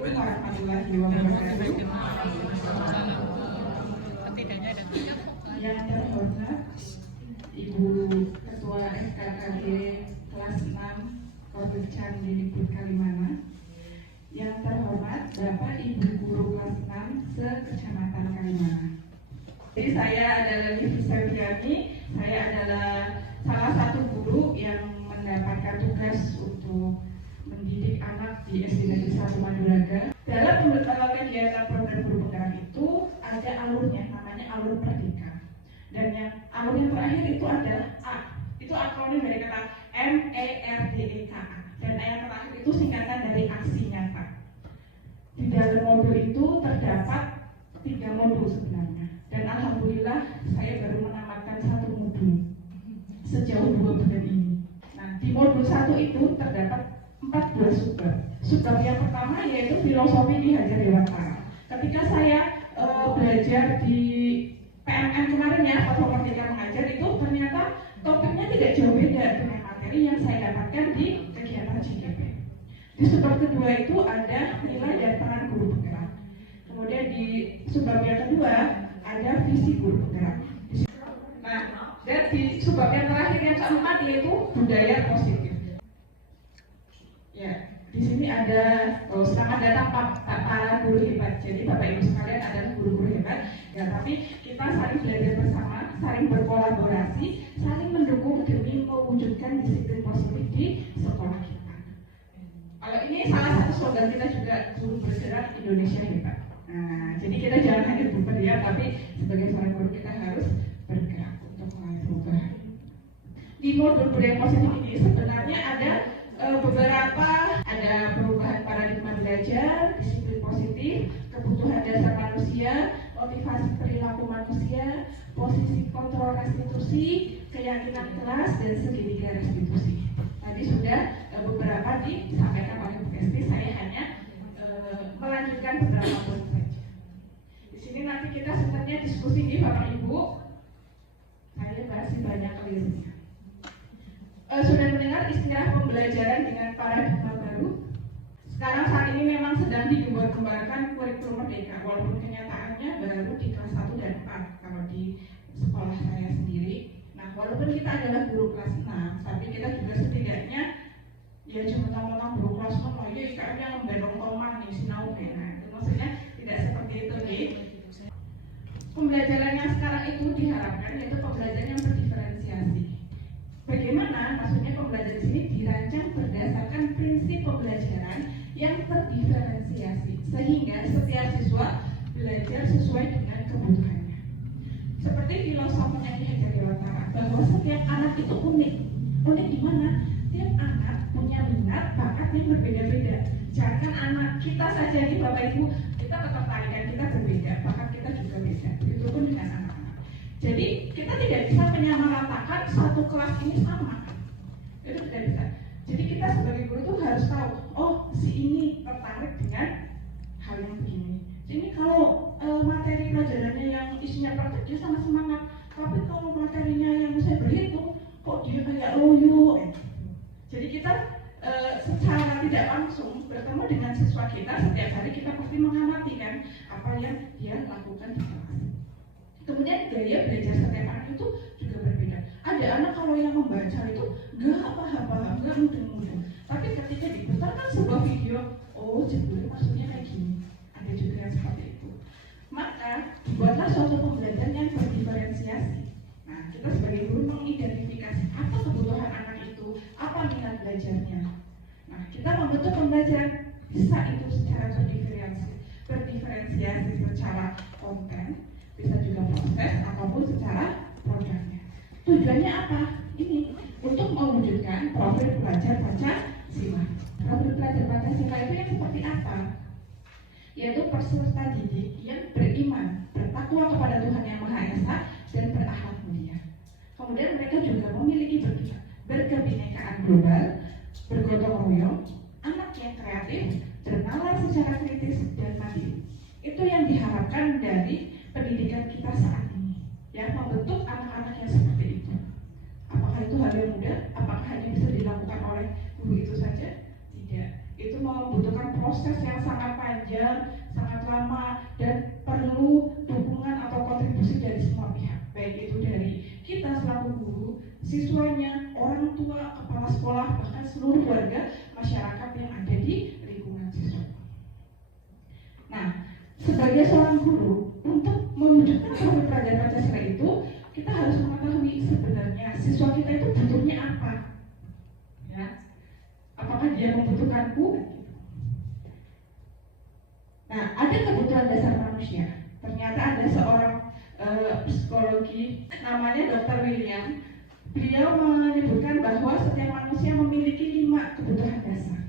warahmatullahi wabarakatuh. Yang terhormat Ibu Ketua FKKD kelas 6 Korpscan Didikbud Kalimana. Yang terhormat Bapak Ibu Guru kelas 6 se-Kecamatan Kalimana. Jadi saya adalah Livi Safiani, saya adalah salah satu guru yang mendapatkan tugas untuk mendidik anak di SD Negeri 1 Maduraga. Dalam kegiatan program guru penggerak itu ada alurnya, namanya alur Merdeka. Dan yang alur yang terakhir itu adalah A. Itu akronim dari kata MERDEKA. Dan yang terakhir itu singkatan dari aksi nyata. Di dalam modul itu terdapat 3 modul sebenarnya. Dan alhamdulillah saya baru menamatkan 1 modul sejauh 2 bulan ini. Nah, di modul 1 itu terdapat 14 subbab. Subbab yang pertama yaitu filosofi di Hajar Dewantara. Ketika saya belajar di PMN kemarin ya, Platform Merdeka Mengajar, itu ternyata topiknya tidak jauh beda dengan materi yang saya dapatkan di kegiatan JGP. Di subbab kedua itu ada nilai dan peran guru penggerak. Kemudian di subbab yang kedua ada visi guru penggerak. Nah, dan di subbab yang terakhir yang keempat yaitu budaya positif. Ya, di sini ada selamat datang para guru hebat. Jadi Bapak Ibu sekalian adalah guru-guru hebat. Ya, tapi kita saling belajar bersama, saling berkolaborasi, saling mendukung demi mewujudkan disiplin positif di sekolah kita. Kalau ini salah satu slogan kita juga, guru bergerak Indonesia hebat. Nah, jadi kita jangan hanya berperiak, tapi sebagai seorang guru kita harus bergerak untuk melakukan perubahan. Di modul budaya positif ini sebenarnya ada beberapa, ada perubahan paradigma belajar, disiplin positif, kebutuhan dasar manusia, motivasi perilaku manusia, posisi kontrol restitusi, keyakinan kelas, dan segitiga restitusi. Tadi sudah beberapa disampaikan oleh Bu Esti, saya hanya melanjutkan beberapa poin saja. Di sini nanti kita sebenarnya diskusi nih Bapak Ibu, saya masih banyak kelirunya. Sudah mendengar istilah pembelajaran dengan paradigma baru? Sekarang saat ini memang sedang digembar-gembarkan kurikulum merdeka, walaupun kenyataannya baru di kelas 1 dan 4 kalau di sekolah saya sendiri. Nah, walaupun kita adalah guru kelas 6, tapi kita juga setidaknya ya cuma mentang-mentang guru kelas 6, oh iya IKM yang membedong tomang nih, sinau. Nah, itu maksudnya tidak seperti itu nih. Pembelajaran yang sekarang itu diharapkan yaitu pembelajaran yang berdiferensiasi. Bagaimana? Maksudnya pembelajaran di sini dirancang berdasarkan prinsip pembelajaran yang terdiferensiasi, sehingga setiap siswa belajar sesuai dengan kebutuhannya. Seperti filosofinya Ki Hajar Dewantara, bahwa setiap anak itu unik. Unik di mana? Setiap anak punya minat, bakat yang berbeda-beda. Jangan anak kita saja nih Bapak Ibu, kita ketertarikan kita berbeda, bakat kita juga beda. Begitupun dengan anak-anak. Jadi kita tidak bisa menyamaratakan satu kelas ini sama. Itu tidak bisa. Jadi kita sebagai guru itu harus tahu, oh si ini tertarik dengan hal yang begini. Jadi kalau materi pelajarannya yang isinya praktek dia sangat semangat, tapi kalau materinya yang saya berhitung, kok dia kayak loyo. Jadi kita secara tidak langsung bertemu dengan siswa kita, setiap hari kita pasti mengamati kan apa yang dia lakukan di kelas. Kemudian gaya belajar setiap anak itu juga berbeda. Ada anak kalau yang membaca itu gak paham-paham, gak mudeng-mudeng. Tapi ketika diputarkan sebuah video, oh jebule maksudnya kayak gini. Ada juga yang seperti itu. Maka buatlah suatu pembelajaran yang berdiferensiasi. Nah, kita sebagai guru mengidentifikasi apa kebutuhan anak itu, apa minat belajarnya. Nah, kita membentuk pembelajaran bisa itu secara berdiferensiasi secara konten, bisa juga proses ataupun secara produknya. Tujuannya apa? Ini untuk mewujudkan profil pelajar Pancasila. Profil pelajar Pancasila itu yang seperti apa? Yaitu peserta didik yang beriman, bertakwa kepada Tuhan Yang Maha Esa dan berakhlak mulia. Kemudian mereka juga memiliki berkebinekaan global, bergotong royong, anak yang kreatif, bernalar secara kritis dan mandiri. Itu yang diharapkan dari pendidikan kita saat ini, ya, membentuk anak-anak yang seperti itu. Apakah itu hal yang mudah? Apakah hanya bisa dilakukan oleh guru itu saja? Tidak. Itu membutuhkan proses yang sangat panjang lama dan perlu dukungan atau kontribusi dari semua pihak, baik itu dari kita selaku guru, siswanya, orang tua, kepala sekolah, bahkan seluruh warga masyarakat yang ada di lingkungan siswa. Nah, sebagai seorang guru, untuk mewujudkan profil pelajar Pancasila itu, kita harus mengetahui sebenarnya siswa kita itu butuhnya apa. Ya, apakah dia membutuhkanku? Nah, ada kebutuhan dasar manusia. Ternyata ada seorang psikologi namanya Dr. William. Beliau menyebutkan bahwa setiap manusia memiliki 5 kebutuhan dasar.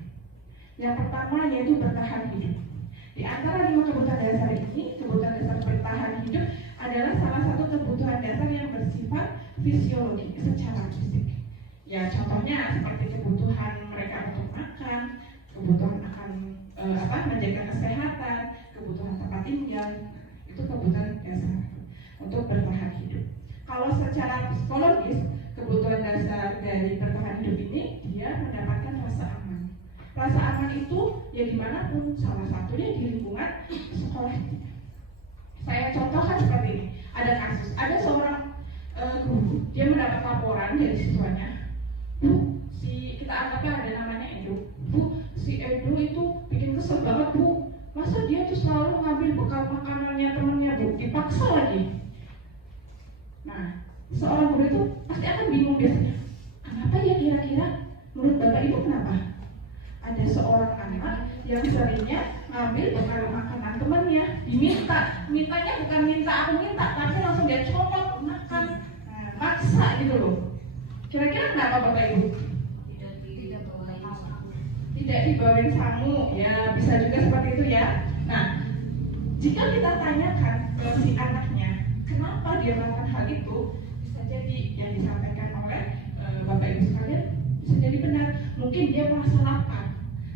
Yang pertama yaitu bertahan hidup. Di antara 5 kebutuhan dasar ini, kebutuhan dasar bertahan hidup adalah salah satu kebutuhan dasar yang bersifat fisiologi, secara fisik. Ya, contohnya seperti kebutuhan mereka untuk makan, kebutuhan akan menjaga kesehatan, kebutuhan tempat tinggal, itu kebutuhan dasar untuk bertahan hidup. Kalau secara psikologis, kebutuhan dasar dari bertahan hidup ini dia mendapatkan rasa aman. Rasa aman itu ya dimanapun, salah satunya di lingkungan sekolah. Saya contohkan seperti ini. Ada kasus, ada seorang guru, dia mendapat laporan dari siswanya, Bu, kita anggapnya ada namanya Edo. Bu, si Edo itu bikin kesel banget, Bu. Masa dia tuh selalu mengambil bekal makanannya temennya, Bu, dipaksa lagi. Nah, seorang guru itu pasti akan bingung biasanya. Kenapa ya kira-kira? Menurut Bapak Ibu kenapa? Ada seorang anak yang seringnya ngambil bekal makanan temannya, mintanya bukan minta aku minta, tapi langsung dia colok makan, maksa gitu loh. Kira-kira kenapa Bapak Ibu? Tidak dibawain sangu, ya bisa juga seperti itu ya. Nah, jika kita tanyakan ke si anaknya, kenapa dia melakukan hal itu, bisa jadi yang disampaikan oleh Bapak Ibu sekalian bisa jadi benar. Mungkin dia merasa lapar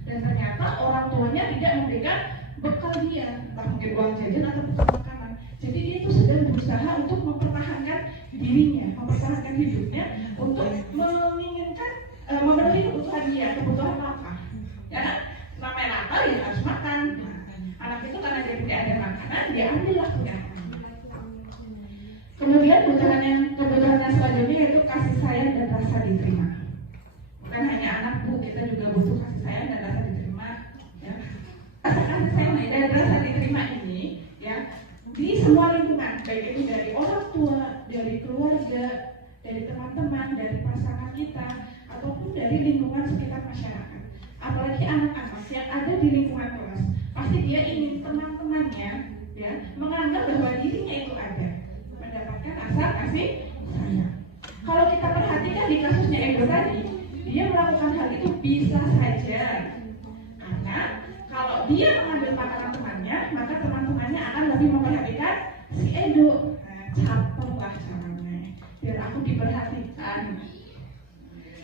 dan ternyata orang tuanya tidak memberikan bekal dia, entah mungkin uang jajan atau bekal makanan. Jadi dia itu sedang berusaha untuk mempertahankan dirinya, mempertahankan hidupnya, untuk menginginkan memenuhi kebutuhan dia, kebutuhan lapar. Ya kan? Namanya lapar ya harus makan. Nah, anak itu karena dia tidak ada makanan, dia ambillah punya. Kemudian kebutuhan yang selanjutnya yaitu kasih sayang dan rasa diterima. Bukan hanya anak, Bu, kita juga butuh kasih sayang dan rasa diterima. Ya. Kasih sayang dan rasa diterima ini, ya, di semua lingkungan, baik itu dari orang tua, dari keluarga, dari teman-teman, dari pasangan kita, ataupun dari lingkungan sekitar masyarakat. Apalagi anak-anak yang ada di lingkungan kelas, pasti dia ingin teman-temannya, ya, menganggap bahwa dirinya itu ada, mendapatkan rasa kasih sayang. Kalau kita perhatikan di kasusnya Edo tadi, dia melakukan hal itu bisa saja karena kalau dia mengambil makanan temannya, maka teman-temannya akan lebih memperhatikan si Edo. Nah, catatlah caranya biar aku diperhatikan.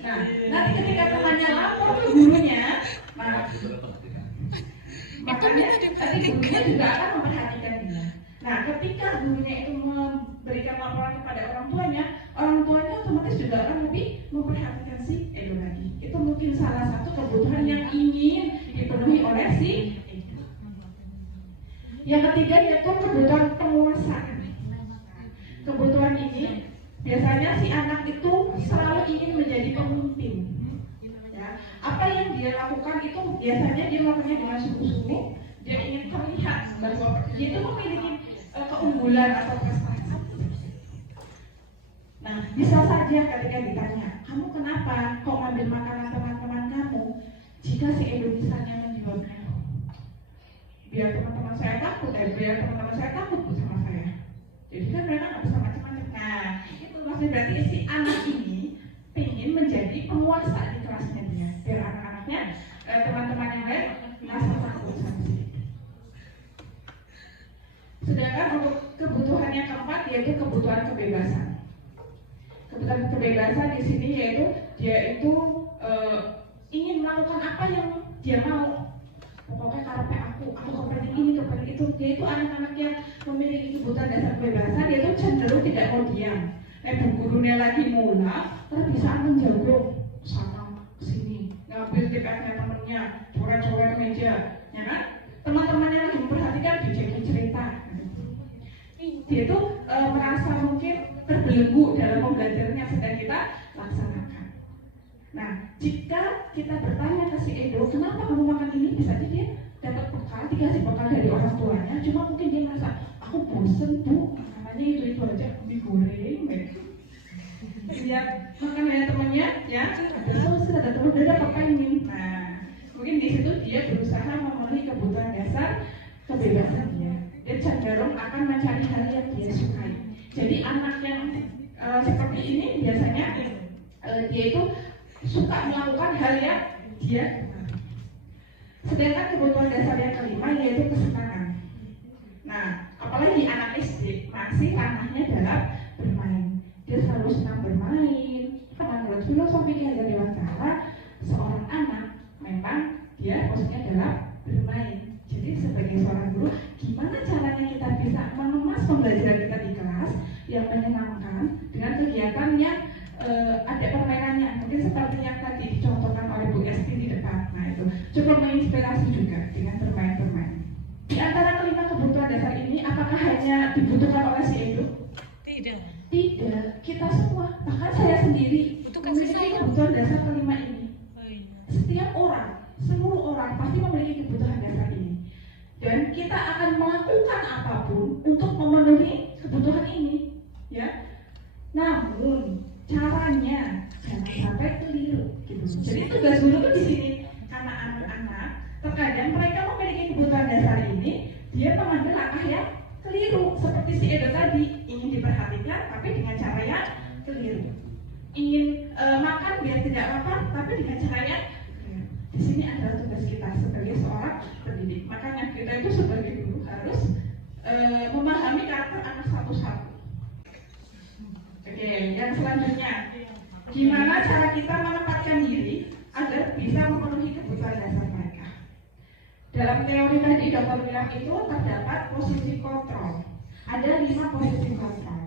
Nah, nanti ketika temannya lapor ke gurunya, makanya tadi gurunya juga akan memperhatikan dia. Nah, ketika gurunya itu memberikan laporan kepada orang tuanya otomatis juga akan lebih memperhatikan si Edo lagi. Itu mungkin salah satu kebutuhan yang ingin dipenuhi oleh si Edo. Yang ketiga yaitu kebutuhan penguasaan. Kebutuhan ini biasanya si anak itu selalu ingin menjadi pemimpin. Ya, apa yang dia lakukan itu biasanya dia melakukannya dengan sungguh-sungguh. Dia ingin terlihat bahwa dia itu memiliki keunggulan atau prestasi. Nah, bisa saja ketika ditanya, kamu kenapa kok ngambil makanan teman-teman kamu? Jika si Edo misalnya menjawabnya, biar teman-teman saya takut sama saya. Jadi kan mereka nggak bisa macam-macam. Nah, itu maksudnya berarti si anak ini ingin menjadi penguasa di kelasnya dia, biar anak-anaknya, teman-teman yang lain merasa takut sama dia. Sedangkan untuk kebutuhan yang keempat yaitu kebutuhan kebebasan. Kebutuhan kebebasan di sini yaitu dia itu ingin melakukan apa yang dia mau. Pokoknya karena aku kepenting ini, kepenting itu. Dia itu anak-anak yang memiliki kebutuhan dasar kebebasan, dia itu cenderung tidak mau diam. Bu gurunya lagi mulai, terus bisa menjago sana sini, ngambil TPS-nya temennya, coret-coret meja, ya kan? Teman-temannya lagi memperhatikan, dia terbelenggu dalam pembelajaran yang sedang kita laksanakan. Nah, jika kita bertanya ke si Edo, kenapa kamu makan ini? Bisa aja dia dapat bekal, dikasih bekal dari orang tuanya, cuma mungkin dia merasa, aku bosen bu, makanannya itu aja, mie goreng, lihat makanannya temannya, ya, ada sosis, ada telur, ada apa ini. Nah, mungkin di situ dia berusaha memenuhi kebutuhan dasar kebebasan dia. Dia cenderung akan mencari hal yang dia sukai. Jadi anak yang seperti ini biasanya dia itu suka melakukan hal yang dia gemari. Sedangkan kebutuhan dasar yang kelima yaitu kesenangan. Nah, apalagi anak SD masih ranahnya dalam bermain. Dia selalu senang bermain. Menurut filosofi yang ada diwawancara, seorang anak memang dia posisinya dalam bermain. Jadi sebagai seorang guru, gimana caranya kita bisa mengemas pembelajaran kita di kelas yang menyenangkan dengan kegiatan yang ada permainannya, mungkin seperti yang tadi dicontohkan oleh Bu Esti di depan. Nah itu cukup menginspirasi juga dengan bermain-bermain. Di antara kelima kebutuhan dasar ini, apakah hanya dibutuhkan oleh si Edo? Tidak. Tidak, kita semua, bahkan saya sendiri memiliki kebutuhan dasar kelima ini. Setiap orang, seluruh orang pasti memiliki kebutuhan dasar ini. Dan kita akan melakukan apapun untuk memenuhi kebutuhan ini, ya. Namun caranya jangan sampai keliru, gitu. Jadi tugas guru tuh di sini, karena anak-anak terkadang mereka memiliki kebutuhan dasar ini, dia mengambil langkah yang keliru, seperti si Edo tadi, ingin diperhatikan tapi dengan cara yang keliru. Ingin makan biar tidak makan tapi dengan cara yang keliru. Di sini adalah tugas kita sebagai seorang pendidik. Makanya kita itu sebagai guru harus memahami karakter anak satu-satu. Oke, yang selanjutnya, gimana cara kita menempatkan diri agar bisa memenuhi kebutuhan dasar mereka? Dalam teori tadi Dr. bilang itu terdapat posisi kontrol. Ada 5 posisi kontrol.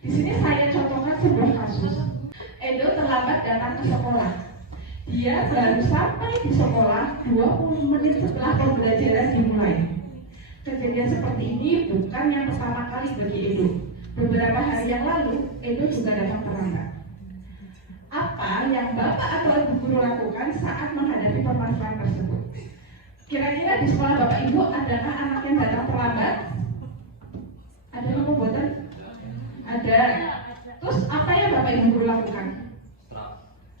Di sini saya contohkan sebuah kasus. Edo terlambat datang ke sekolah. Dia baru sampai di sekolah 20 menit setelah pembelajaran dimulai. Kejadian seperti ini bukan yang pertama kali bagi Edo. Beberapa hari yang lalu, Edo juga datang terlambat. Apa yang Bapak atau Ibu guru lakukan saat menghadapi permasalahan tersebut? Kira-kira di sekolah Bapak Ibu adakah anak yang datang terlambat? Ada yang membuatan? Ada. Terus apa yang Bapak Ibu guru lakukan?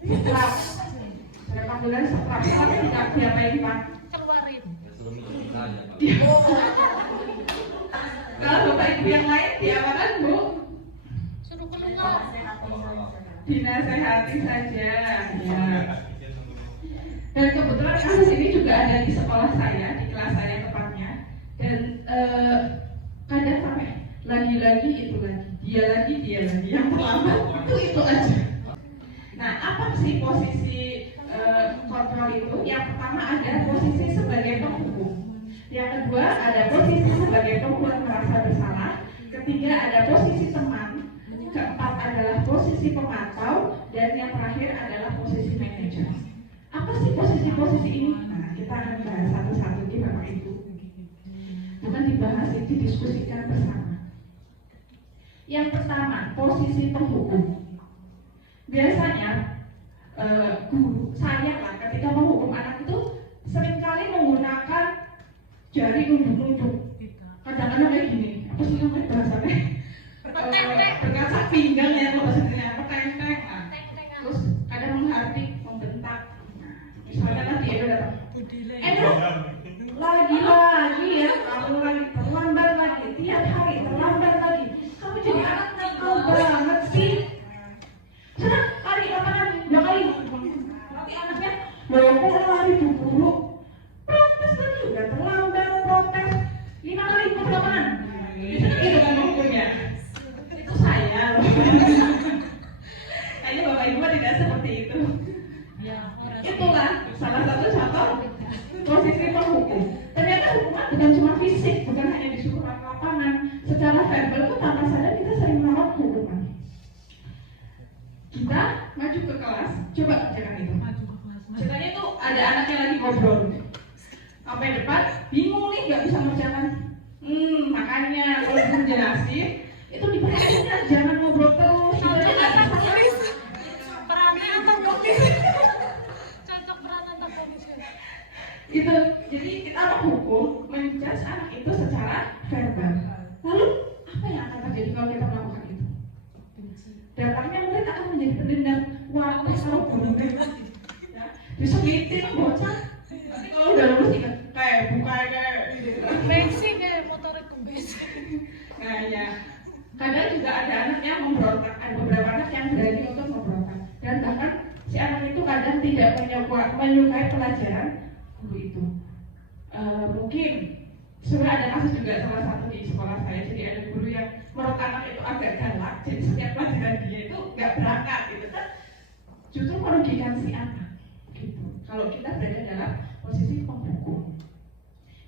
Setrap. Ada panggilan setrap. Setrapnya tidak diapain Pak? Keluarin. Kalau Bapak Ibu yang lain diapakan Bu? Suruh keluar. Dinasehati saja. Ya. Dan kebetulan kasus ini juga ada di sekolah saya, di kelas saya tepatnya. Dan kadang sampai lagi-lagi itu lagi, dia lagi yang terlambat itu aja. Nah, apa sih posisi kontrol itu? Yang pertama ada posisi sebagai penghukum. Yang kedua ada posisi sebagai pembuat merasa bersalah. Ketiga ada posisi teman. Keempat adalah posisi pemantau. Dan yang terakhir adalah posisi manajer. Apa sih posisi-posisi ini? Nah, kita akan bahas satu-satu di Bapak Ibu. Bukan dibahas, didiskusikan bersama. Yang pertama, posisi penghukum. Biasanya guru saya lah ketika menghukum anak itu seringkali menggunakan jari nunduk-nunduk. Kadang-kadang kayak gini. Apa sih namanya bahasanya? Berkaca pinggang ya bahasanya apa tentek. Terus kadang menghardik, membentak. Misalnya tadi Edo datang. Edo, lagi-lagi ya, kamu lagi terlambat lagi, tiap hari terlambat lagi. Kamu jadi anak nakal banget sih. Sudah, lari lapangan, 2 kali. Tapi anaknya, kok lari buru-buru. Protes lagi, udah terlambat, protes 5 kali ke lapangan. Itu kan hukumnya. Itu saya loh. Kayaknya Bapak Ibu tidak seperti itu. Itulah salah satu contoh posisi penghukum. Ternyata hukuman bukan cuma fisik, bukan hanya disuruh lapangan. Secara verbal itu tanpa sadar kita sering melakukan hukuman. Kita maju ke kelas, coba kerjakan itu. Ceritanya itu ada anaknya lagi ngobrol. Sampai depan, bingung nih nggak bisa mengerjakan. Makanya kalau belum jelasin, itu diperhatikan jangan ngobrol terus. Itu jadi kita menghukum, menjudge anak itu secara verbal. Lalu apa yang akan terjadi kalau kita melakukan itu? Dampaknya murid akan menjadi pendendam. Wah, kalau guru ya, bisa meeting bocah. Nanti kalau udah lulus ingat kayak buka kayak gitu. Basic kayak motorik basic. Nah ya, kadang juga ada anak yang memberontak, ada beberapa anak yang berani untuk memberontak, dan bahkan si anak itu kadang tidak menyukai pelajaran guru itu. Mungkin sebenarnya ada kasus juga salah satu di sekolah saya, jadi ada guru yang menurut anak itu agak galak, jadi setiap pelajaran dia itu nggak berangkat gitu kan, justru merugikan si anak gitu. Kalau kita berada dalam posisi penghukum.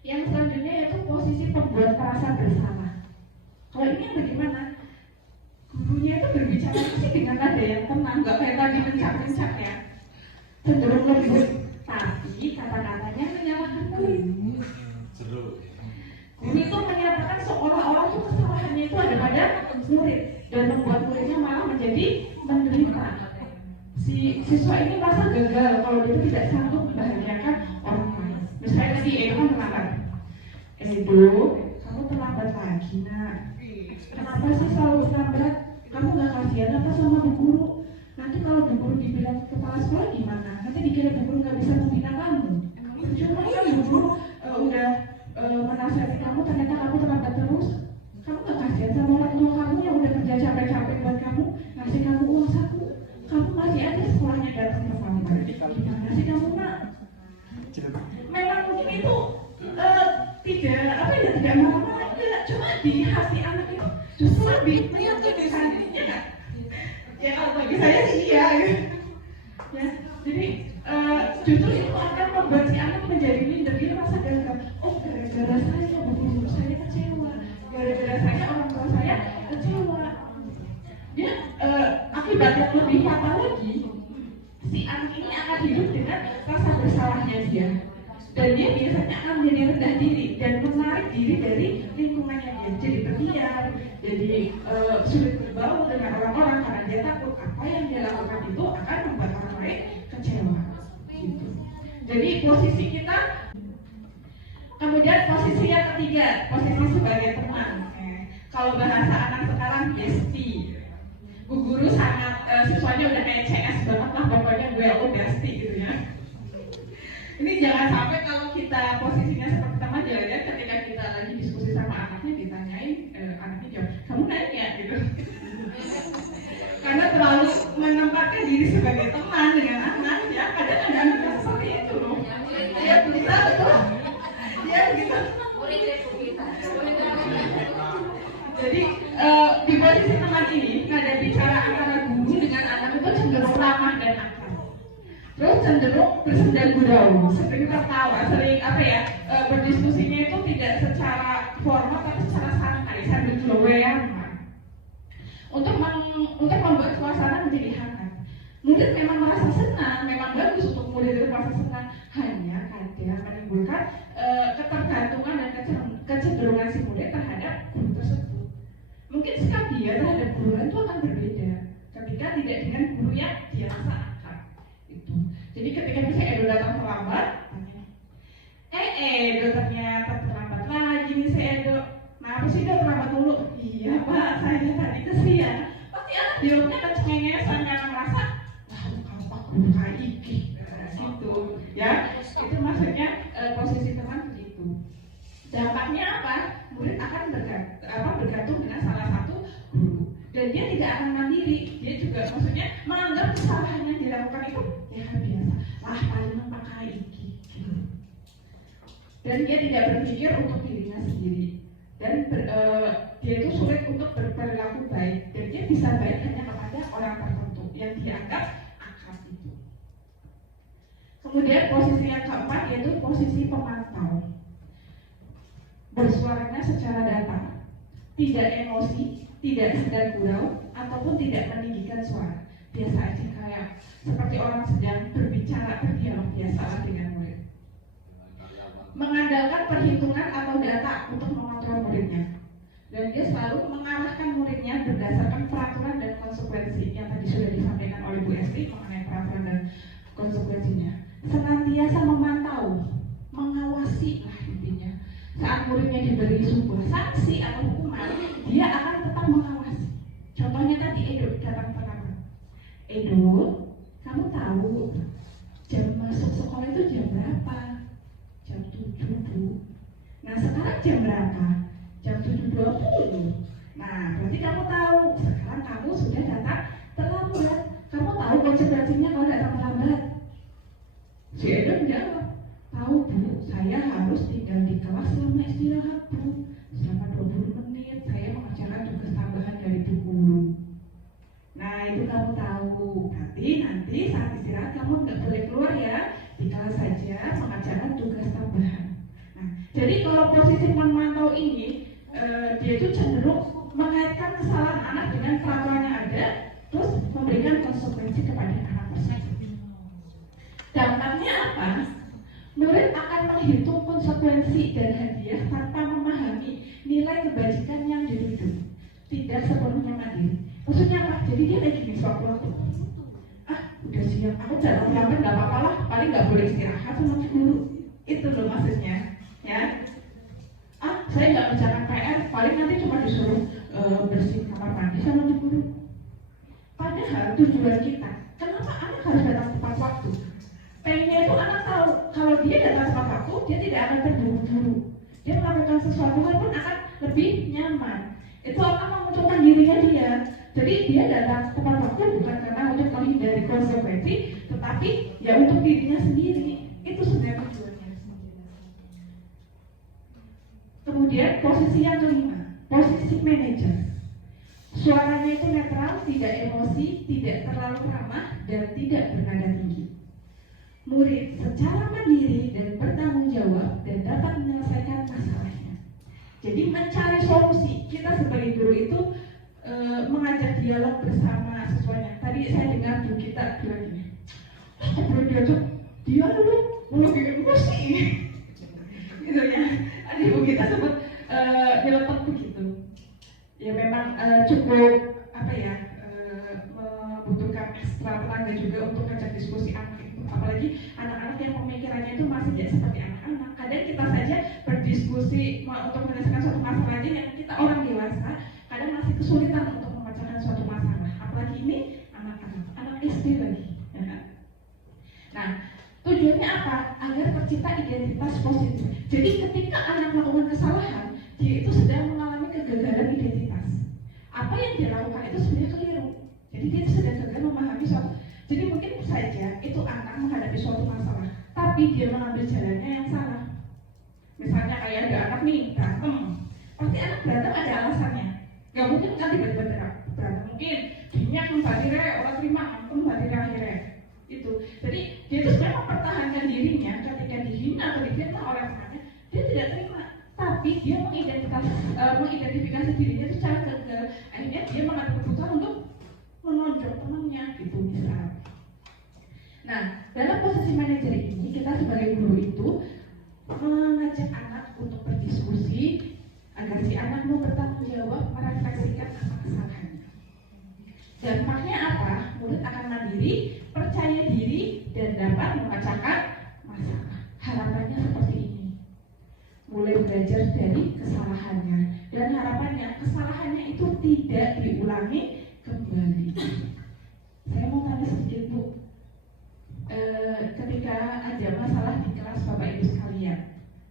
Yang selanjutnya yaitu posisi pembuat merasa bersalah. Kalau ini bagaimana? Gurunya itu berbicara sih dengan nada yang tenang, nggak kayak tadi mencak-mencak ya, cenderung lembut, tapi kata-katanya menyalahkan murid. Guru itu menyatakan seolah-olah itu kesalahannya itu ada pada murid dan membuat muridnya malah menjadi menderita. Si siswa ini merasa gagal kalau dia tidak sanggup membahagiakan orang lain. Misalnya tadi Edo kan terlambat. Edo, kamu terlambat lagi nak. Kenapa sih selalu terlambat? Kamu gak kasihan apa sama bu guru? Nanti kalau bu guru dibilang kepala sekolah gimana? Nanti dikira bu guru gak bisa membina kamu. Percuma kan bu guru udah menasihati kamu, ternyata kamu terlambat terus. Kamu gak kasihan sama orang tua kamu yang udah kerja capek-capek buat kamu, ngasih kamu uang saku. Kamu masih ada sekolahnya datang ke kamu. Gimana sih kamu nak? Memang mungkin itu tidak marah-marah, cuma di hati anak itu justru lebih menyakitkan, ya kan? Ya kalau bagi saya sih iya, ya. Jadi justru itu akan membuat si anak menjadi minder, dia merasa gagal. Oh, gara-gara saya guru saya kecewa, gara-gara saya orang tua saya kecewa. Dia akibat yang lebih fatal lagi, si anak ini akan hidup dengan rasa bersalahnya dia. Dan dia biasanya akan menjadi rendah diri dan menarik diri dari lingkungannya dia. Jadi pendiam, jadi sulit berbaur dengan orang-orang karena dia takut apa yang dia lakukan itu akan membuat orang lain kecewa. Gitu. Jadi posisi kita, kemudian posisi yang ketiga, posisi sebagai teman. Kalau bahasa anak sekarang bestie. Bu guru sangat siswanya udah kayak CS banget lah, pokoknya gue bestie gitu ya. Ini jangan sampai kalau kita posisinya seperti teman ya, ketika kita lagi diskusi sama anaknya ditanyain, anaknya jawab, kamu nanya gitu. Karena terlalu menempatkan diri sebagai teman dengan anak, ya kadang ada anak seperti itu loh. Ya kita betul, ya gitu. Jadi di posisi teman ini, nada bicara antara guru dengan anak itu cenderung ramah dan akrab. Terus cenderung bersenda gurau, sering tertawa, sering berdiskusinya itu tidak secara formal tapi secara santai, sambil glowean. Untuk membuat suasana menjadi hangat. Murid memang merasa senang, memang bagus untuk murid itu merasa senang, hanya kadang menimbulkan ketergantungan dan kecenderungan si murid terhadap guru tersebut. Mungkin sikap dia terhadap guru itu akan berbeda ketika tidak dengan guru yang dia rasa akrab. Itu. Jadi ketika misalnya Edo datang terlambat, tanya, Edo ternyata terlambat lagi nih si Edo. Kenapa sih Edo terlambat dulu? Iya Pak, saya tadi kesian. Pasti anak jawabnya kan cengengesan karena merasa, wah kamu Pak guru kayak iki, gitu. Ya, itu maksudnya posisi teman begitu. Dampaknya apa? Murid akan bergantung dengan salah satu guru, dan dia tidak akan mandiri. Dia juga maksudnya menganggap kesalahan yang dilakukan itu ya kan biasa. Lah paling pakai iki. Dan dia tidak berpikir untuk dirinya sendiri. Dan dia itu sulit untuk berperilaku baik. Dan dia bisa baik hanya kepada orang tertentu yang dianggap akrab itu. Kemudian posisi yang keempat yaitu posisi pemantau. Bersuaranya secara datar, tidak emosi, tidak sedang gurau, ataupun tidak meninggikan suara. Biasa aja kayak seperti orang sedang berbicara, berdialog biasalah dengan murid. Mengandalkan perhitungan atau data untuk mengontrol muridnya. Dan dia selalu mengarahkan muridnya berdasarkan peraturan dan konsekuensi yang tadi sudah disampaikan oleh Bu Esti mengenai peraturan dan konsekuensinya. Senantiasa memantau muridnya diberi sebuah sanksi atau hukuman, dia akan tetap mengawasi. Contohnya tadi Edo datang pertama. Edo, kamu tahu jam masuk sekolah itu jam berapa? Jam 7, Bu. Nah sekarang jam berapa? Jam 7.20. Nah berarti kamu tahu sekarang kamu sudah datang terlambat. Kamu tahu konsekuensinya kalau datang terlambat? Si Edo menjawab, tahu Bu, saya harus tinggal di kelas selama istirahat Bu. Selama 20 menit saya mengerjakan tugas tambahan dari Bu guru. Nah itu kamu tahu. Berarti nanti saat istirahat kamu nggak boleh keluar ya, di kelas saja mengerjakan tugas tambahan. Nah jadi kalau posisi memantau ini, dia itu cenderung mengaitkan kesalahan anak dengan peraturan yang ada, terus memberikan konsekuensi kepada anak tersebut. Dampaknya apa? Murid akan menghitung konsekuensi dan hadiah tanpa memahami nilai kebajikan yang dituju. Tidak sepenuhnya mandiri. Maksudnya apa? Jadi dia kayak gini sewaktu-waktu. Udah siap, aku jalan lambat nggak apa-apa lah, paling nggak boleh istirahat sama guru. Itu loh maksudnya, ya. Saya nggak mengerjakan PR, paling nanti cuma disuruh bersih kamar mandi sama guru. Padahal tujuan kita, kenapa anak harus datang tepat waktu? Pengennya itu anak tahu kalau dia datang tepat waktu, dia tidak akan terburu-buru. Dia melakukan sesuatu pun akan lebih nyaman. Itu akan memunculkan dirinya dia. Jadi dia datang tepat waktu bukan karena untuk menghindari konsekuensi, tetapi ya untuk dirinya sendiri. Itu sebenarnya tujuannya. Kemudian posisi yang kelima, posisi manajer. Suaranya itu netral, tidak emosi, tidak terlalu ramah, dan tidak bernada tinggi. Murid secara mandiri dan bertanggung jawab dan dapat menyelesaikan masalahnya. Jadi mencari solusi. Kita sebagai guru itu mengajak dialog bersama siswanya. Tadi saya dengar Bu Gita bilang gini, kok boleh diajak dialog, lebih emosi gitu ya. Ada Bu Gita sempat nyeletuk begitu. Ya memang cukup membutuhkan ekstra tenaga juga untuk ngajak diskusi anak itu, apalagi anak-anak yang pemikirannya itu masih tidak seperti anak-anak. Kadang kita saja berdiskusi untuk menyelesaikan suatu masalah aja yang kita orang dewasa kadang masih kesulitan untuk memecahkan suatu masalah, apalagi ini anak-anak, anak SD lagi, ya kan? Nah, tujuannya apa? Agar tercipta identitas positif. Jadi ketika anak melakukan kesalahan, dia itu sedang mengalami kegagalan identitas. Apa yang dia lakukan itu sebenarnya keliru. Jadi dia sedang gagal memahami suatu. Jadi mungkin saja itu anak menghadapi suatu masalah, tapi dia mengambil jalannya yang salah. Misalnya kayak ada anak nih berantem, pasti anak berantem ada alasannya. Gak mungkin kan tiba-tiba berantem, mungkin dinyak membatire orang terima, membatire akhirnya itu. Jadi dia itu sebenarnya mempertahankan dirinya ketika dihina atau difitnah oleh temannya, dia tidak terima. Tapi dia mengidentifikasi dirinya secara gagal. Akhirnya dia mengambil keputusan untuk menonjol temannya, gitu misal. Nah, dalam posisi manajer ini kita sebagai guru itu mengajak anak untuk berdiskusi agar si anak mau bertanggung jawab, merefleksikan apa kesalahannya. Dampaknya apa? Murid akan mandiri, percaya diri, dan dapat memecahkan masalah. Harapannya seperti ini. Mulai belajar dari kesalahannya, dan harapannya kesalahannya itu tidak diulangi kembali. Saya mau tanya sedikit Bu, ketika ada masalah di kelas Bapak Ibu sekalian,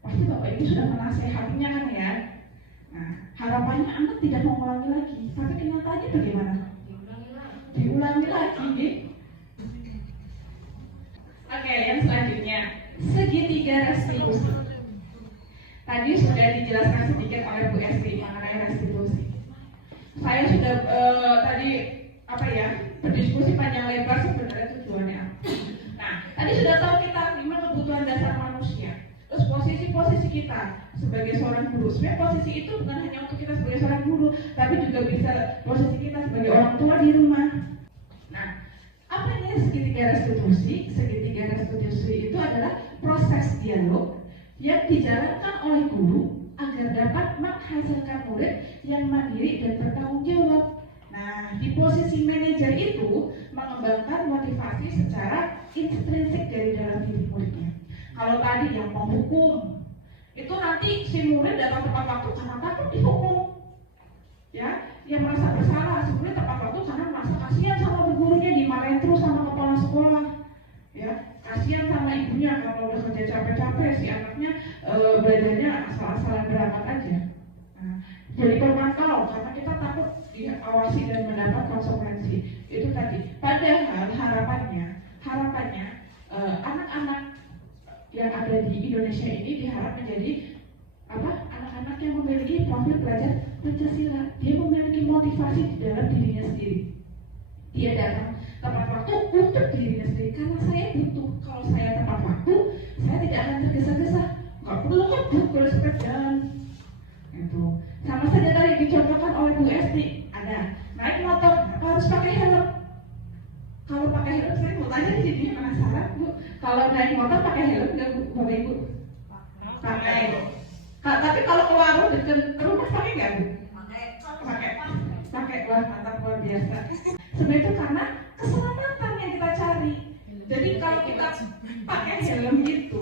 pasti Bapak Ibu sudah menasehatinya kan ya. Nah, harapannya anak tidak mengulangi lagi, tapi kenyataannya bagaimana? Diulangi lagi. Oke, yang selanjutnya segitiga restitusi. Tadi sudah dijelaskan sedikit oleh Bu Esti mengenai restitusi. Saya sudah berdiskusi panjang lebar sebenarnya tujuannya apa. Nah, tadi sudah tahu kita 5 kebutuhan dasar manusia. Terus posisi kita sebagai seorang guru. Sebenarnya posisi itu bukan hanya untuk kita sebagai seorang guru, tapi juga bisa posisi kita sebagai orang tua di rumah. Nah, apa ini segitiga restitusi? Segitiga restitusi itu adalah proses dialog yang dijalankan oleh guru agar dapat menghasilkan murid yang mandiri dan bertanggung jawab. Nah, di posisi manajer itu mengembangkan motivasi secara intrinsik dari dalam diri muridnya. Kalau tadi yang menghukum, Itu nanti si murid datang tepat waktu karena takut dihukum. Ya, dia merasa bersalah, si murid tepat waktu karena merasa kasihan sama bu gurunya, dimarahin terus sama kepala sekolah. Ya, kasihan sama ibunya kalau udah kerja capek-capek, si anaknya belajarnya asal-asalan berangkat aja. Nah, jadi pemantau karena kita takut diawasi dan mendapat konsekuensi. Itu tadi. Padahal harapannya anak-anak yang ada di Indonesia ini diharap menjadi anak-anak yang memiliki profil pelajar Pancasila. Dia memiliki motivasi di dalam dirinya sendiri. Dia datang tepat waktu untuk dirinya sendiri. Karena saya butuh. Kalau saya tepat waktu, saya tidak akan tergesa-gesa. Nggak perlu ngebut kalau sepedaan. Itu sama saja tadi dicontohkan oleh Bu Esti. Ada naik motor harus pakai helm. Kalau pakai helm, saya mau tanya di sini, penasaran Bu. Kalau naik motor pakai helm nggak Bu, Bapak Ibu? Pakai. Tapi kalau ke warung dekat rumah pakai nggak Bu? Pakai. Wah, mantap, luar biasa. Sebenarnya itu karena keselamatan yang kita cari. Jadi kalau kita pakai helm itu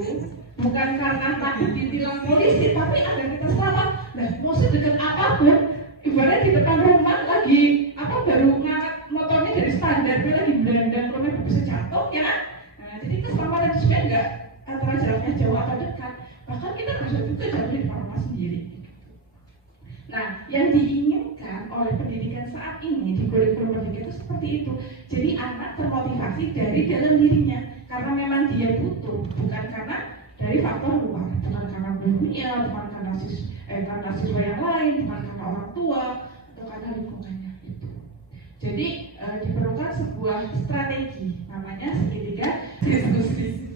bukan karena takut ditilang polisi, tapi agar kita selamat. Nah, mau sedekat apapun, ibaratnya di depan rumah lagi baru ngangkat motornya dari standar, dia lagi berandang, kalau bisa jatuh, ya kan? Nah, jadi keselamatan itu sebenarnya nggak antara jaraknya jauh atau dekat. Bahkan kita bisa juga jauh di rumah sendiri. Nah, yang diinginkan oleh pendidikan saat ini di kurikulum pendidikan itu seperti itu. Jadi anak termotivasi dari dalam dirinya, karena memang dia butuh, bukan karena dari faktor luar, bukan karena gurunya, bukan karena siswa yang lain, bukan karena orang tua, atau karena lingkungannya itu. Jadi diperlukan sebuah strategi, namanya segitiga diskusi.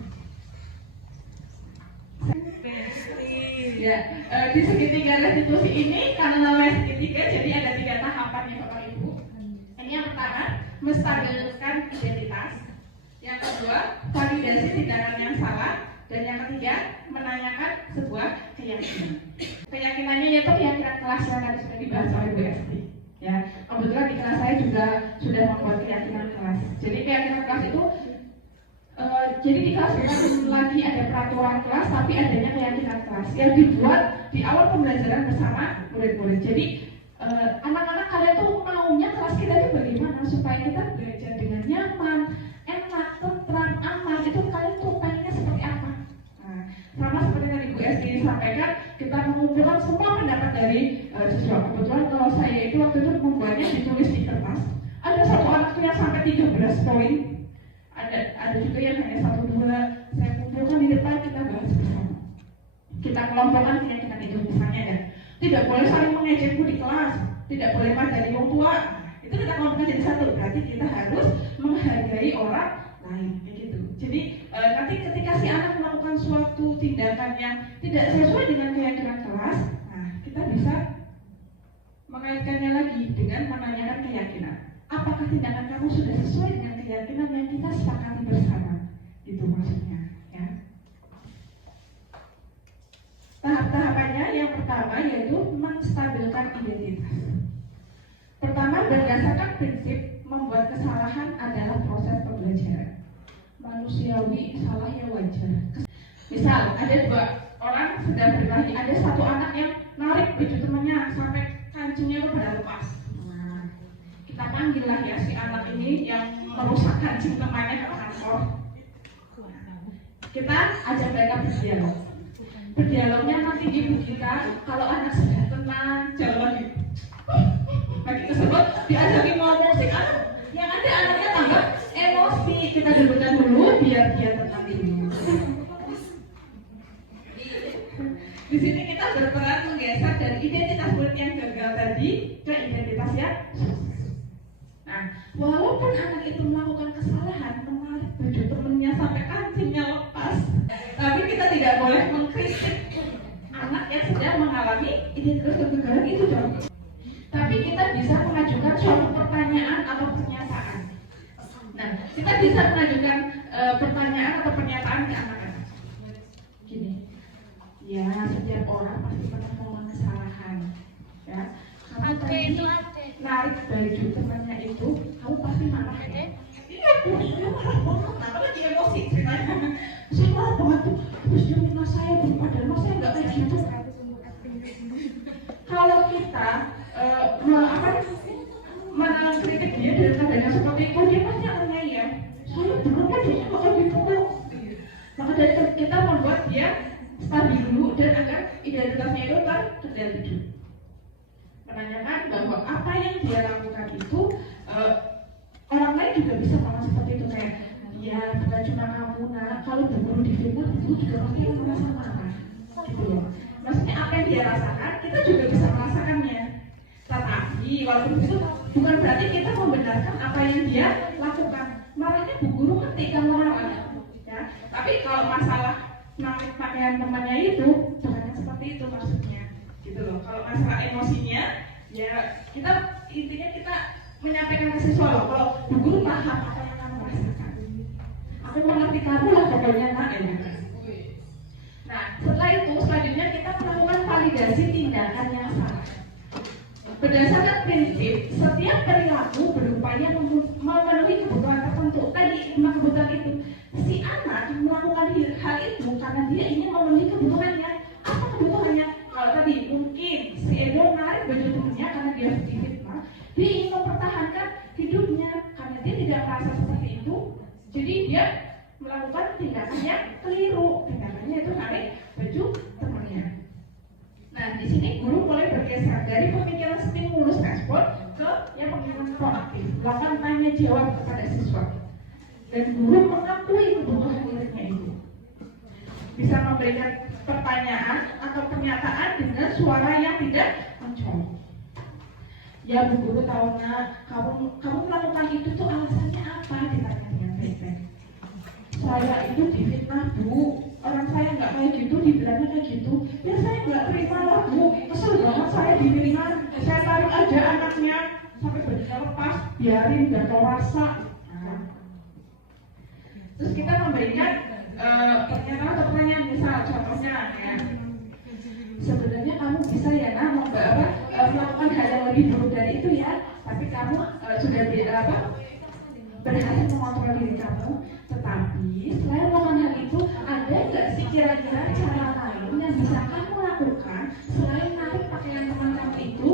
Ya, di segitiga restitusi ini karena namanya segitiga, jadi ada 3 tahapan ya Bapak Ibu. Ini yang pertama, menstabilkan identitas. Yang kedua, validasi tindakan yang salah. Dan yang ketiga, menanyakan sebuah keyakinan. Keyakinannya yaitu keyakinan kelas yang tadi sudah dibahas oleh Bu Esti. Ya, kebetulan di kelas saya juga sudah membuat keyakinan kelas. Jadi keyakinan kelas itu jadi di kelas bukan lagi ada peraturan kelas, tapi adanya keyakinan kelas yang dibuat di awal pembelajaran bersama murid-murid. Jadi anak-anak kalian tuh maunya kelas kita itu bagaimana supaya kita belajar dengan nyaman, enak, tentram, aman. Itu kalian tuh pengennya seperti apa? Nah, sama seperti tadi Bu Esti sampaikan, kita mengumpulkan semua pendapat dari siswa. Kebetulan kalau saya itu waktu itu membuatnya ditulis di kertas. Ada satu anak tuh yang sampai 13 poin. Ada juga yang hanya 1-2. Saya kumpulkan di depan, kita bahas bersama. Kita kelompokkan keyakinan itu, misalnya ada tidak boleh saling mengejekmu di kelas, tidak boleh dari orang tua. Itu kita kelompokkan jadi satu. Berarti kita harus menghargai orang lain, kayak gitu. Jadi nanti ketika si anak melakukan suatu tindakan yang tidak sesuai dengan keyakinan kelas, nah kita bisa mengaitkannya lagi dengan menanyakan keyakinan. Apakah tindakan kamu sudah sesuai dengan keyakinan yang kita sepakati bersama? Itu maksudnya, ya. Tahap-tahapannya yang pertama yaitu menstabilkan identitas. Pertama, berdasarkan prinsip membuat kesalahan adalah proses pembelajaran. Manusiawi, salahnya wajar. Misal, ada 2 orang sedang berkelahi, ada satu anak yang narik baju temannya sampai kancingnya itu pada lepas. Kita panggil lah ya si anak ini yang merusak kancing temannya ke kantor. Kita ajak mereka berdialog. Berdialognya nanti ibu kita, kalau anak sudah tenang, jalan lagi tersebut diajaki ngomong si anak, yang ada anaknya tambah emosi. Kita dudukkan dulu biar dia tenang dulu. Di sini kita berperan menggeser dari identitas murid yang gagal tadi ke identitas yang nah, walaupun anak itu melakukan kesalahan, menarik baju temennya sampai kancingnya lepas, tapi kita tidak boleh mengkritik anak yang sedang mengalami identitas kegagalan itu dong. Tapi kita bisa mengajukan suatu pertanyaan atau pernyataan. Nah, kita bisa mengajukan pertanyaan atau pernyataan ke anak-anak. Gini, ya setiap orang pasti pernah melakukan kesalahan, ya. Kamu tadi narik baju temannya itu, kamu pasti marah ya? Iya Bu, dia marah banget, lagi emosi ceritanya. Saya marah banget tuh, terus dia minta saya Bu, padahal saya nggak kayak gitu. dan kita membuat dia stabil dulu dan agar identitasnya itu terkendali dulu. Menanyakan bahwa apa yang dia lakukan itu orang lain juga bisa ngomong seperti itu, kayak ya bukan cuma kamu nak, kalau guru di film itu juga pasti akan merasa marah gitu loh. Maksudnya apa yang dia rasakan kita juga bisa merasakannya, tetapi walaupun itu bukan berarti kita membenarkan apa yang dia lakukan. Marahnya bu guru ketika marah ya, tapi kalau masalah pakaian temannya itu bukan seperti itu maksudnya gitu loh. Kalau masalah emosinya ya kita intinya kita menyampaikan ke siswa loh, kalau bu guru paham apa yang kamu rasakan, aku mengerti kamu lah pokoknya nak ya. Nah setelah itu selanjutnya kita melakukan validasi tindakan yang salah. Berdasarkan prinsip setiap perilaku berupaya memenuhi kebutuhan tertentu. Tadi kebutuhan itu si anak melakukan hal itu karena dia ingin memenuhi kebutuhannya. Apa kebutuhannya? Kalau tadi mungkin si Edo menarik baju temannya karena dia difitnah, dia ingin mempertahankan hidupnya karena dia tidak merasa seperti itu, jadi dia melakukan tindakan yang keliru. Tindakannya itu narik baju temannya. Nah di sini guru mulai bergeser dari pemikiran stimulus respon ke yang pemikiran proaktif, melakukan tanya jawab kepada siswa, dan guru mengakui kebutuhan muridnya itu. Bisa memberikan pertanyaan atau pernyataan dengan suara yang tidak mencolok. Ya bu guru tahu nak, kamu melakukan itu tuh alasannya apa? Ditanya dengan baik-baik. Saya itu difitnah bu, orang saya nggak kayak gitu, dibilangnya kayak gitu. Ya saya nggak terima lah bu, kesel banget saya difitnah. Saya tarik aja anaknya sampai bajunya lepas, biarin nggak tahu rasa. Nah. Terus kita memberikan pernyataan atau pertanyaan, misal contohnya ya, sebenarnya kamu bisa ya nak melakukan hal yang lebih buruk dari itu ya, tapi kamu sudah berhasil mengontrol diri kamu. Tetapi selain melakukan hal itu, ada nggak sih kira-kira cara lain yang bisa kamu lakukan selain narik pakaian teman kamu itu?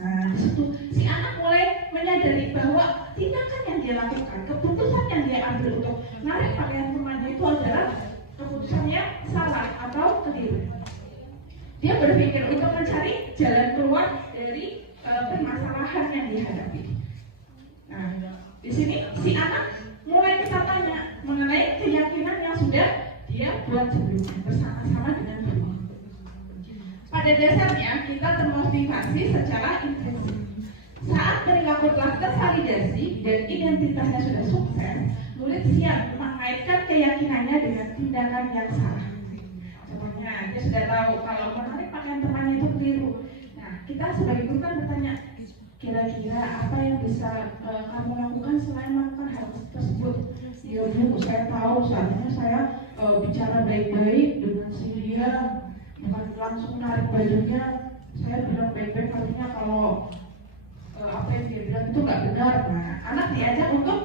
Nah disitu si anak mulai menyadari bahwa tindakan yang dia lakukan, keputusan yang dia ambil untuk narik pakaian temannya itu adalah keputusannya salah atau keliru. Dia berpikir untuk mencari jalan keluar dari permasalahan yang dihadapi. Nah, di sini si anak mulai kita tanya mengenai keyakinan yang sudah dia buat sebelumnya bersama-sama dengan guru. Pada dasarnya kita termotivasi secara intensif. Saat perilaku telah tervalidasi dan identitasnya sudah sukses, murid siap mengaitkan keyakinannya dengan tindakan yang salah. Contohnya, dia sudah tahu kalau menarik pakaian temannya itu keliru. Nah, kita sebagai guru kan bertanya, kira-kira apa yang bisa kamu lakukan selain melakukan hal tersebut? Ya bu, saya tahu seharusnya saya bicara baik-baik dengan si dia, bukan langsung narik bajunya. Saya bilang baik-baik, artinya kalau apa yang dia bilang itu nggak benar. Nah, anak diajak untuk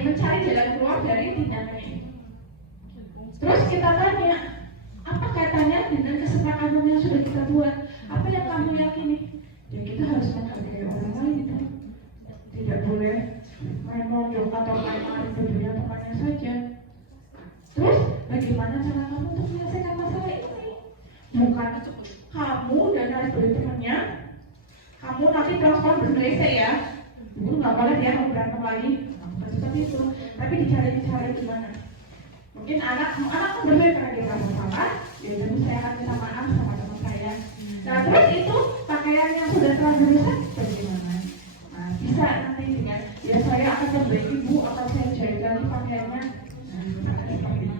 mencari jalan keluar dari tindakannya ini. Terus kita tanya, apa kaitannya dengan kesepakatan yang sudah kita buat? Apa yang kamu yakini? Ya kita harus menghargai orang lain itu. Tidak boleh main nonjok atau main bajunya temannya saja. Terus bagaimana cara kamu untuk menyelesaikan masalah ini? Bukan kamu dan narik baju temannya, kamu nanti transfer berselesai ya. Ibu nggak boleh dia mau berantem lagi. Seperti itu, tapi dicari gimana? Mungkin anak berbeda karena dia merasa salah, ya tentu saya akan minta maaf sama teman saya. Nah terus itu pakaian yang sudah terlanjur rusak bagaimana? Nah bisa nanti dengan ya saya akan memberi ibu atau saya jahit lagi pakaiannya. Nah seperti itu.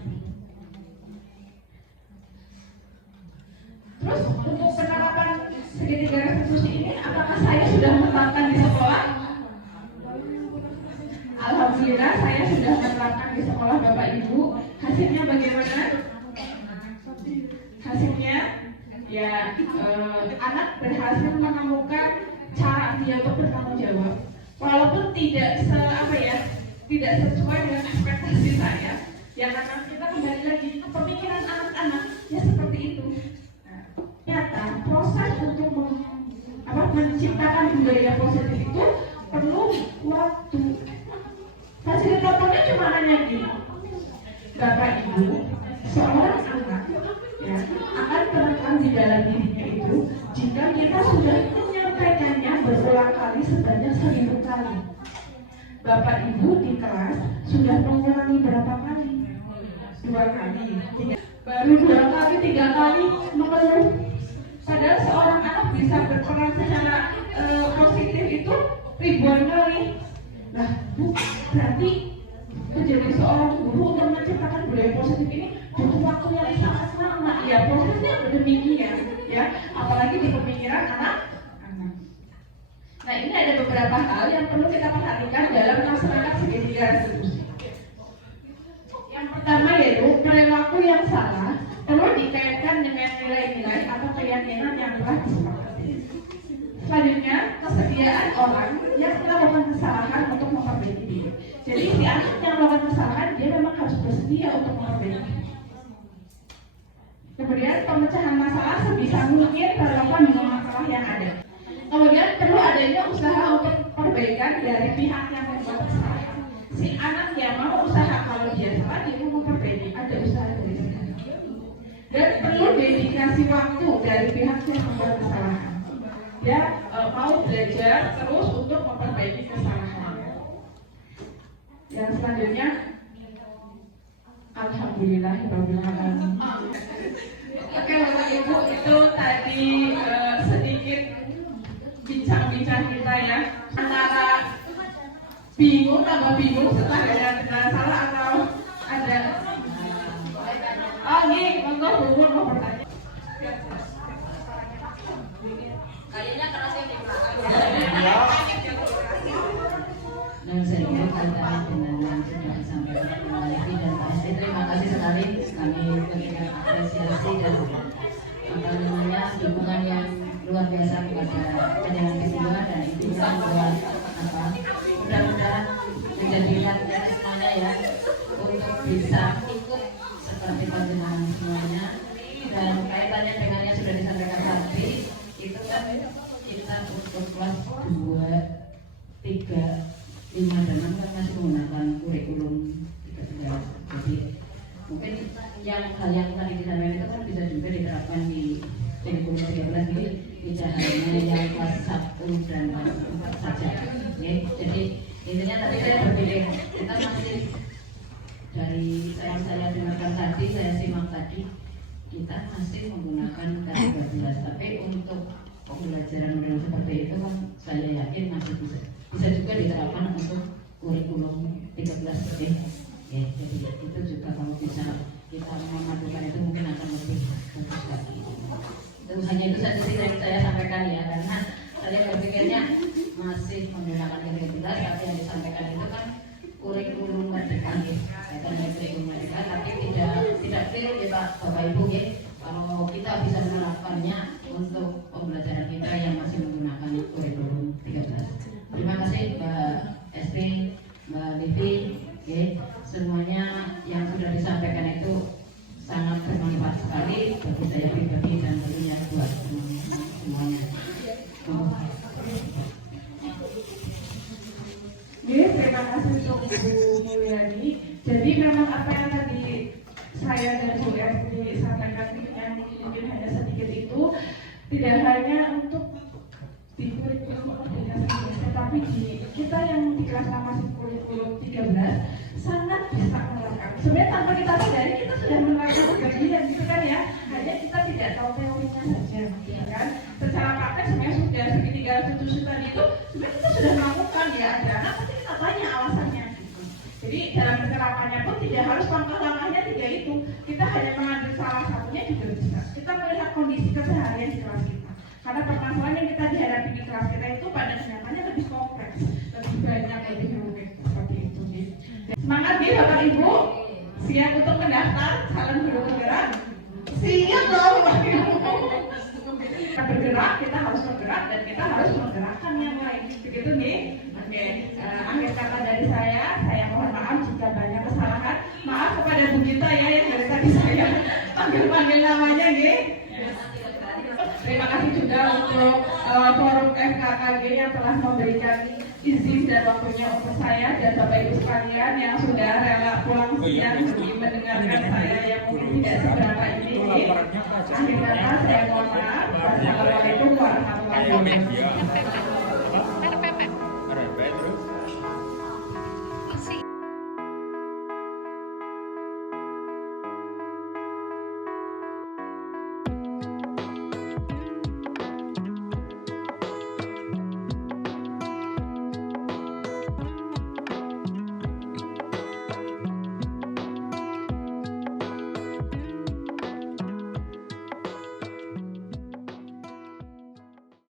Terus untuk penerapan segitiga restitusi ini, apakah saya sudah menerapkan di sekolah? Alhamdulillah saya sudah menerapkan di sekolah Bapak Ibu. Hasilnya bagaimana? Hasilnya ya anak berhasil menemukan cara dia untuk bertanggung jawab. Walaupun tidak tidak sesuai dengan ekspektasi saya. Ya karena kita kembali lagi ke pemikiran anak-anak ya seperti itu. Nah, nyata proses untuk menciptakan budaya positif itu perlu waktu. Fasilitatornya cuma hanya gini, Bapak Ibu, seorang anak ya akan terekam di dalam dirinya itu jika kita sudah menyampaikannya berulang kali sebanyak 1000 kali. Bapak Ibu di kelas sudah mengulangi berapa kali? 2 kali, 3. Baru 2 kali, 3 kali mengeluh. Padahal seorang anak bisa berperan secara positif itu ribuan kali. Nah, Bu, berarti menjadi seorang guru untuk menciptakan budaya positif ini butuh waktu yang sangat lama. Ya, prosesnya demikian, ya. Apalagi di pemikiran anak-anak. Nah, ini ada beberapa hal yang perlu kita perhatikan dalam melaksanakan segitiga restitusi. Yang pertama yaitu perilaku yang salah perlu dikaitkan dengan nilai-nilai atau keyakinan yang telah disepakati. Selanjutnya, kesediaan orang yang melakukan kesalahan untuk memperbaiki diri. Jadi si anak yang melakukan kesalahan dia memang harus bersedia untuk memperbaiki diri. Kemudian pemecahan masalah sebisa mungkin relevan dengan masalah yang ada. Kemudian perlu adanya usaha untuk perbaikan dari pihak yang membuat kesalahan. Si anak yang mau usaha kalau dia salah dia mau memperbaiki, ada usaha dari sana. Dan perlu dedikasi waktu dari pihak yang membuat kesalahan. Dia mau belajar terus untuk memperbaiki kesalahan. Yang selanjutnya, alhamdulillahirabbil alamin. Oke Bapak Ibu, itu tadi sedikit bincang-bincang kita ya, antara bingung tambah bingung setelah ada salah atau ada. Oh ini untuk Bu mau bertanya. Kayaknya kerasnya di belakang. Dan saya kira kaitannya dengan yang sudah disampaikan oleh Livi dan Pak Esti, terima kasih sekali. Kami berikan apresiasi dan dukungan yang luar biasa kepada pendengar kedua, dan itu kan buat mudah-mudahan menjadikan kita semuanya ya untuk bisa ikut seperti panjenengan semuanya. Dan kaitannya dengan yang sudah disampaikan tadi, itu kan kita untuk kelas 2, 3, 5 dan 6 kan masih menggunakan kurikulum 13. Jadi mungkin hal yang tadi disampaikan itu kan bisa juga diterapkan di kurikulum 13 ini, tidak hanya yang kelas 1 dan kelas 4 saja. Okay? Jadi intinya tadi saya berpikir kita masih dari saya dengarkan tadi, saya simak tadi, kita masih menggunakan K13, tapi untuk pembelajaran model seperti itu kan saya yakin masih bisa juga diterapkan untuk kurikulum 13 ya. Jadi itu juga kalau bisa kita memadukan itu mungkin akan lebih bagus lagi. Itu hanya itu saja sih yang saya sampaikan ya, karena saya berpikirnya masih menggunakan K13, tapi yang disampaikan itu kan kurikulum merdeka ya, kaitan dengan kurikulum merdeka, tapi tidak clear ya Bapak Ibu ya, kalau kita bisa menerapkannya untuk pembelajaran kita yang masih menggunakan kurikulum 13. Terima kasih Mbak Esti, Mbak Livi, ya, semuanya yang sudah disampaikan itu sangat bermanfaat sekali bagi saya pribadi dan tentunya buat semuanya. Terima kasih untuk Bu Mulyani. Jadi memang apa yang tadi saya dan Bu Esti sampaikan yang mungkin hanya sedikit itu tidak hanya untuk di kurikulum tetapi di kita yang di kelas masih kurikulum 13 sangat bisa menerapkan. Sebenarnya tanpa kita sadari kita sudah menerapkan sebagian gitu kan ya. Hanya kita tidak tahu teorinya saja, ya kan? Secara praktek sebenarnya sudah segitiga restitusi tadi itu sebenarnya kita sudah melakukan ya, ada anak pasti kita tanya alasannya gitu. Jadi dalam penerapannya pun tidak harus langkah-langkahnya 3 itu. Kita hanya mengambil salah satunya juga bisa. Kita melihat kondisi keseharian di kelas kita. Karena permasalahan yang kita dihadapi di kelas kita itu pada kenyataannya lebih kompleks, lebih banyak, lebih rumit seperti itu. Semangat nih Bapak Ibu, siap untuk mendaftar calon guru penggerak? Siap dong Bapak Ibu. Kita bergerak, kita harus bergerak dan kita harus menggerakkan yang lain. Begitu nih. Oke, akhir kata dari saya mohon maaf jika banyak kesalahan. Maaf kepada Bu Gita ya yang dari tadi saya panggil namanya nih. Terima kasih juga untuk forum FKKG yang telah memberikan izin dan waktunya untuk saya dan Bapak Ibu sekalian yang sudah rela pulang siang demi mendengarkan saya yang mungkin tidak seberapa ini. Akhir kata saya mohon maaf. Wassalamualaikum warahmatullahi wabarakatuh.